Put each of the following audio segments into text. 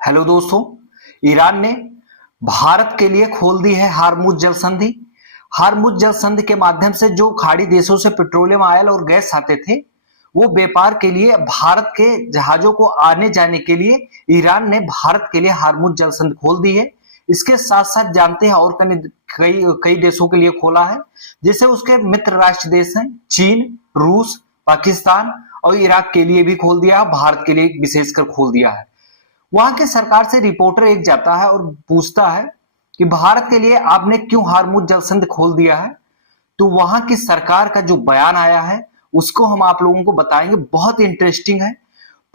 Hello दोस्तों। Iran ने भारत के लिए खोल दी है हार्मुज जल संधि। हार्मुज जल संधि के माध्यम से जो खाड़ी देशों से पेट्रोलियम ऑयल और गैस आते थे, वो व्यापार के लिए भारत के जहाजों को आने जाने के लिए ईरान ने भारत के लिए हार्मुज जल संधि खोल दी है। इसके साथ साथ जानते हैं और कई कई देशों के लिए खोला है, जैसे उसके मित्र राष्ट्र देश हैं चीन, रूस, पाकिस्तान और इराक के लिए भी खोल दिया, भारत के लिए विशेषकर खोल दिया है। वहां की सरकार से रिपोर्टर एक जाता है और पूछता है कि भारत के लिए आपने क्यों हार्मुज जल संधि खोल दिया है। तो वहां की सरकार का जो बयान आया है उसको हम आप लोगों को बताएंगे, बहुत इंटरेस्टिंग है।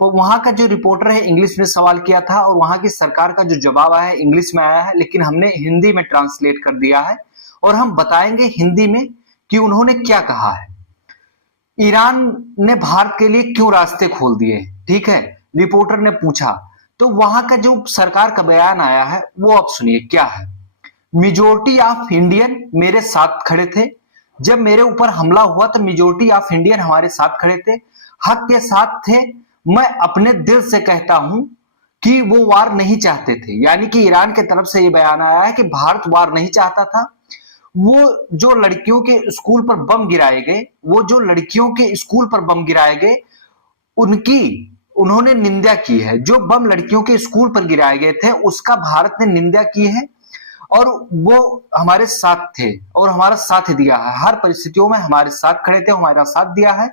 तो वहां का जो रिपोर्टर है इंग्लिश में सवाल किया था और वहां की सरकार का जो जवाब आया है इंग्लिश में आया है, लेकिन हमने हिंदी में ट्रांसलेट कर दिया है और हम बताएंगे हिंदी में कि उन्होंने क्या कहा है। ईरान ने भारत के लिए क्यों रास्ते खोल दिए, ठीक है, रिपोर्टर ने पूछा। तो वहां का जो सरकार का बयान आया है वो आप सुनिए क्या है। मेजोरिटी ऑफ इंडियन मेरे साथ खड़े थे। जब मेरे ऊपर हमला हुआ तो मेजोरिटी ऑफ इंडियन हमारे साथ खड़े थे, हक के साथ थे। मैं अपने दिल से कहता हूं कि वो वार नहीं चाहते थे, यानी कि ईरान की तरफ से ये बयान आया है कि भारत वार नहीं चाहता था। वो जो लड़कियों के स्कूल पर बम गिराए गए, वो जो लड़कियों के स्कूल पर बम गिराए गए उनकी उन्होंने निंदा की है। जो बम लड़कियों के स्कूल पर गिराए गए थे उसका भारत ने निंदा की है और वो हमारे साथ थे और हमारा साथ दिया है, हर परिस्थितियों में हमारे साथ खड़े थे, हमारा साथ दिया है।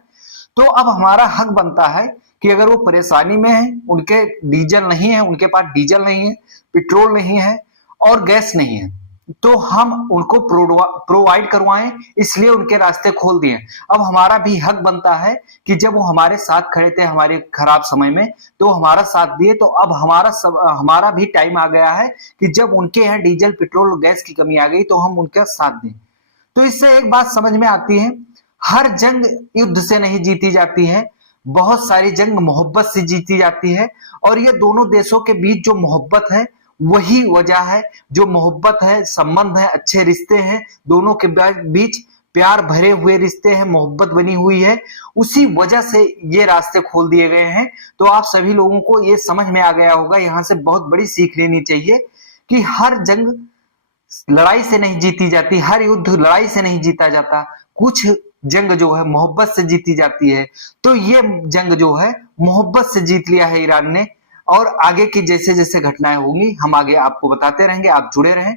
तो अब हमारा हक बनता है कि अगर वो परेशानी में है, उनके डीजल नहीं है, उनके पास डीजल नहीं है, पेट्रोल नहीं है और गैस नहीं है, तो हम उनको प्रोवाइड करवाएं, इसलिए उनके रास्ते खोल दिए। अब हमारा भी हक बनता है कि जब वो हमारे साथ खड़े थे हमारे खराब समय में तो हमारा साथ दिए, तो अब हमारा भी टाइम आ गया है कि जब उनके यहाँ डीजल पेट्रोल गैस की कमी आ गई तो हम उनका साथ दें। तो इससे एक बात समझ में आती है, हर जंग युद्ध से नहीं जीती जाती है, बहुत सारी जंग मोहब्बत से जीती जाती है। और ये दोनों देशों के बीच जो मोहब्बत है वही वजह है, जो मोहब्बत है, संबंध है, अच्छे रिश्ते हैं, दोनों के बीच प्यार भरे हुए रिश्ते हैं, मोहब्बत बनी हुई है, उसी वजह से ये रास्ते खोल दिए गए हैं। तो आप सभी लोगों को ये समझ में आ गया होगा, यहां से बहुत बड़ी सीख लेनी चाहिए कि हर जंग लड़ाई से नहीं जीती जाती, हर युद्ध लड़ाई से नहीं जीता जाता, कुछ जंग जो है मोहब्बत से जीती जाती है। तो ये जंग जो है मोहब्बत से जीत लिया है ईरान ने और आगे की जैसे जैसे घटनाएं होंगी हम आगे आपको बताते रहेंगे, आप जुड़े रहें।